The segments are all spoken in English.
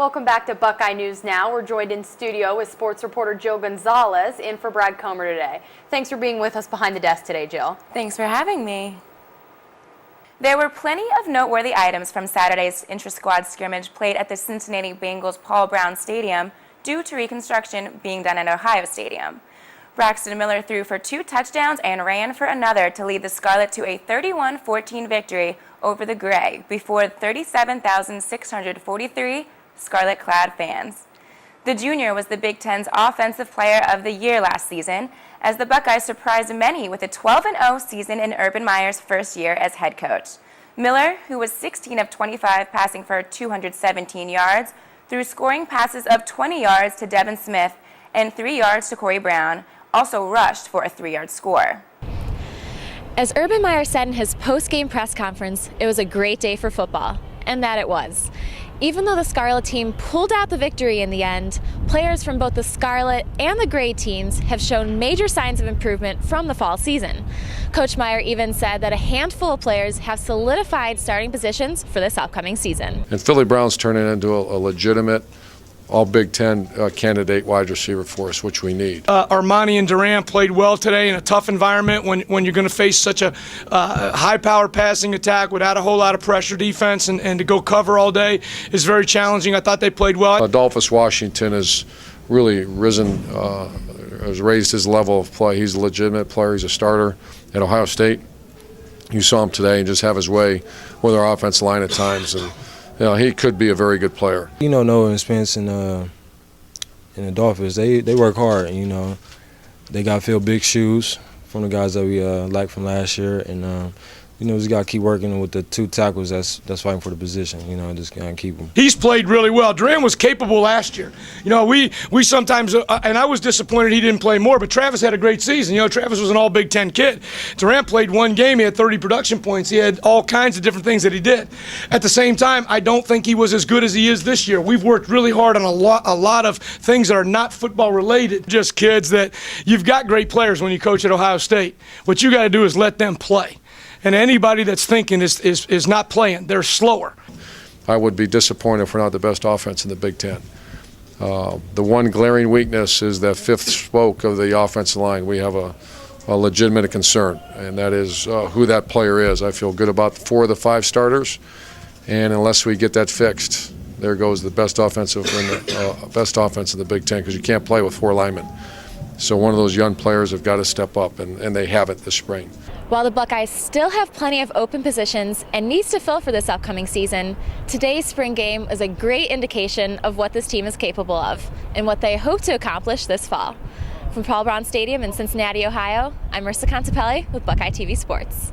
Welcome back to Buckeye News Now. We're joined in studio with sports reporter Jill Gonzalez in for Brad Comer today. Thanks for being with us behind the desk today, Jill. Thanks for having me. There were plenty of noteworthy items from Saturday's intra-squad scrimmage played at the Cincinnati Bengals Paul Brown Stadium due to reconstruction being done at Ohio Stadium. Braxton Miller threw for 2 touchdowns and ran for another to lead the Scarlet to a 31-14 victory over the Gray before 37,643 Scarlet-clad fans. The junior was the Big Ten's Offensive Player of the Year last season, as the Buckeyes surprised many with a 12-0 season in Urban Meyer's first year as head coach. Miller, who was 16 of 25 passing for 217 yards, threw scoring passes of 20 yards to Devin Smith and 3 yards to Corey Brown, also rushed for a 3-yard score. As Urban Meyer said in his post-game press conference, it was a great day for football, and that it was. Even though the Scarlet team pulled out the victory in the end, players from both the Scarlet and the Gray teams have shown major signs of improvement from the fall season. Coach Meyer even said that a handful of players have solidified starting positions for this upcoming season. And Philly Brown's turning into a legitimate all Big Ten candidate wide receiver for us, which we need. Armani and Durant played well today in a tough environment when you're going to face such a high-powered passing attack without a whole lot of pressure defense and to go cover all day is very challenging. I thought they played well. Adolphus Washington has really has raised his level of play. He's a legitimate player. He's a starter at Ohio State. You saw him today and just have his way with our offensive line at times. And he could be a very good player. Noah and Spence and the Dolphins, they work hard. They got to fill big shoes from the guys that we liked from last year, and just got to keep working with the 2 tackles that's fighting for the position. Just got to keep them. He's played really well. Durant was capable last year. We sometimes, and I was disappointed he didn't play more, but Travis had a great season. Travis was an all Big Ten kid. Durant played 1 game. He had 30 production points. He had all kinds of different things that he did. At the same time, I don't think he was as good as he is this year. We've worked really hard on a lot of things that are not football related. Just kids that you've got great players when you coach at Ohio State. What you got to do is let them play. And anybody that's thinking is not playing. They're slower. I would be disappointed if we're not the best offense in the Big Ten. The one glaring weakness is that 5th spoke of the offensive line. We have a legitimate concern, and that is who that player is. I feel good about 4 of the 5 starters, and unless we get that fixed, there goes the best offense in the Big Ten, because you can't play with 4 linemen. So one of those young players have got to step up, and they haven't this spring. While the Buckeyes still have plenty of open positions and needs to fill for this upcoming season, today's spring game is a great indication of what this team is capable of and what they hope to accomplish this fall. From Paul Brown Stadium in Cincinnati, Ohio, I'm Marissa Contapelli with Buckeye TV Sports.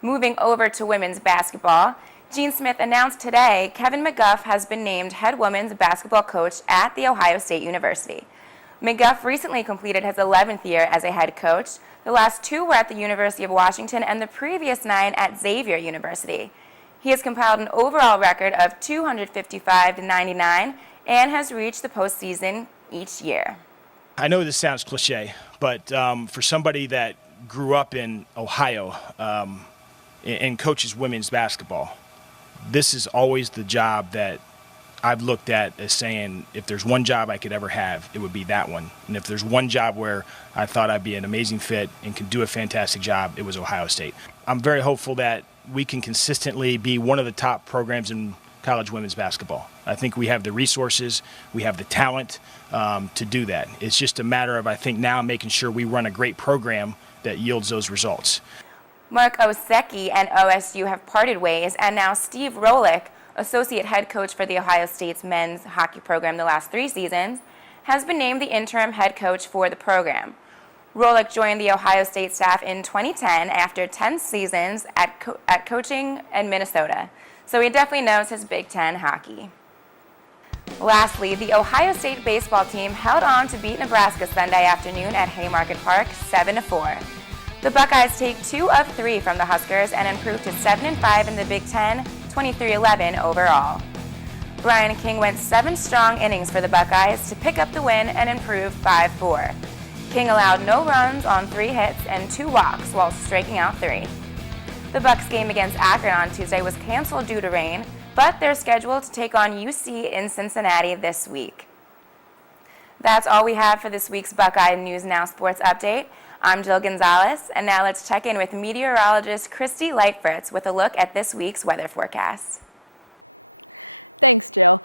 Moving over to women's basketball, Gene Smith announced today Kevin McGuff has been named head women's basketball coach at The Ohio State University. McGuff recently completed his 11th year as a head coach. The last 2 were at the University of Washington and the previous 9 at Xavier University. He has compiled an overall record of 255-99 and has reached the postseason each year. I know this sounds cliche, but for somebody that grew up in Ohio and coaches women's basketball, this is always the job that I've looked at as saying, if there's one job I could ever have, it would be that one. And if there's one job where I thought I'd be an amazing fit and could do a fantastic job, it was Ohio State. I'm very hopeful that we can consistently be one of the top programs in college women's basketball. I think we have the resources, we have the talent to do that. It's just a matter of, I think, now making sure we run a great program that yields those results. Mark Osecki and OSU have parted ways, and now Steve Rolick, associate head coach for the Ohio State's men's hockey program the last 3 seasons, has been named the interim head coach for the program. Rolick joined the Ohio State staff in 2010 after 10 seasons at coaching in Minnesota, so he definitely knows his Big Ten hockey. Lastly, the Ohio State baseball team held on to beat Nebraska Sunday afternoon at Haymarket Park 7-4. The Buckeyes take 2 of 3 from the Huskers and improve to 7-5 in the Big Ten, 23-11 overall. Brian King went 7 strong innings for the Buckeyes to pick up the win and improve 5-4. King allowed no runs on 3 hits and 2 walks while striking out 3. The Bucks game against Akron on Tuesday was canceled due to rain, but they're scheduled to take on UC in Cincinnati this week. That's all we have for this week's Buckeye News Now Sports Update. I'm Jill Gonzalez, and now let's check in with meteorologist Christy Lightfritz with a look at this week's weather forecast. Thanks, Jill.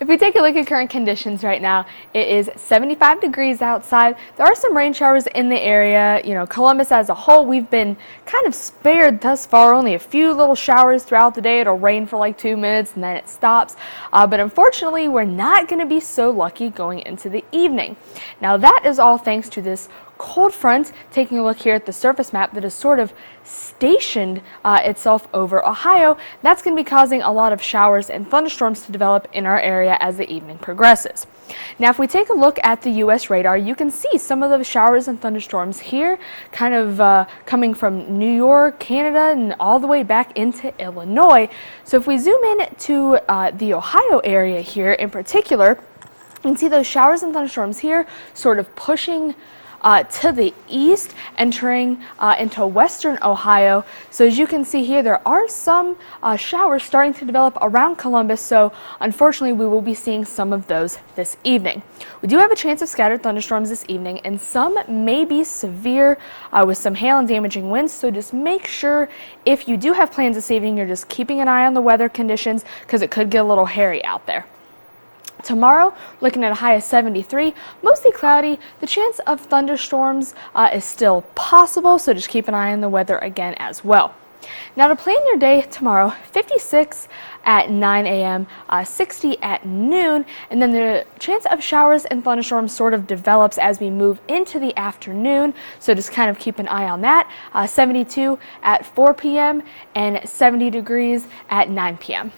If we take a look at current conditions right now, it is 75 degrees outside. There are some rain showers in the area. Columbus as a whole, we've been kind of spared thus far. Only a few little showers throughout the day. It'll rain for like 2 minutes and then it stops. But unfortunately, we're not going to be so lucky going into the evening. Now, that is all thanks to this cold front. Taking a look here at the surface map that is sort of stationed itself over Ohio, that's going to be causing a lot of showers and thunderstorms to develop in our area as the evening progresses. Now, if we take a look at the U.S. radar, you can see some of those showers and thunderstorms here kind of coming from New York, Canada, and all the way back into Illinois. So if we zoom in to the Ohio area here in particular, you can see those showers and thunderstorms here sort of pushing to the east, entering into western Ohio. So as you can see here, there are some showers starting to develop around Columbus, so unfortunately we will be seeing some of those this evening. We do have a chance of scattered thunderstorms this evening, and some may be severe with some hail and damaging winds, so just make sure if you do have plans this evening, you're just keeping an eye on the weather conditions because it could get a little hairy out there. Tomorrow, looking at a high of 73, mostly cloudy. The chance of thunderstorms is still possible, so just keep an eye on the weather again as well. Now, to plan your day tomorrow, 56 at 9 a.m., 60 at noon, and then the chance of showers and thunderstorms sort of develops as we move into the afternoon, so just kind of keep an eye on that. 72 at 4 p.m. and 70 degrees at 9 p.m.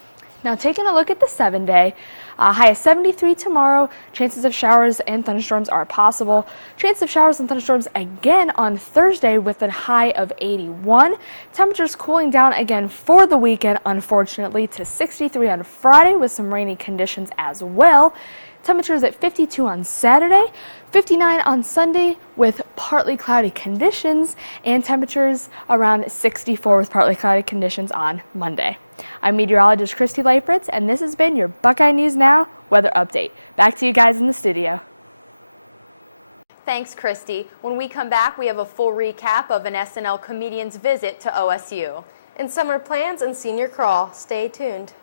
Now, taking a look at the 7-day, high of 73 tomorrow. Chances of showers and thunderstorms are possible. Chance of showers and thunderstorms again on Thursday with a high of 81. Temperatures cooling down again for the weekend, unfortunately, to 63 on Friday with some rainy conditions as well. Temperatures at 52 on Saturday, 59 on Sunday with partly cloudy conditions, and temperatures around 64 with partly cloudy conditions on Monday. I'm meteorologist Christy Lightfritz, and this has been your Buckeye News Now weather update. Back to you guys in the studio. Thanks, Christy. When we come back, we have a full recap of an SNL comedian's visit to OSU. And summer plans and senior crawl. Stay tuned.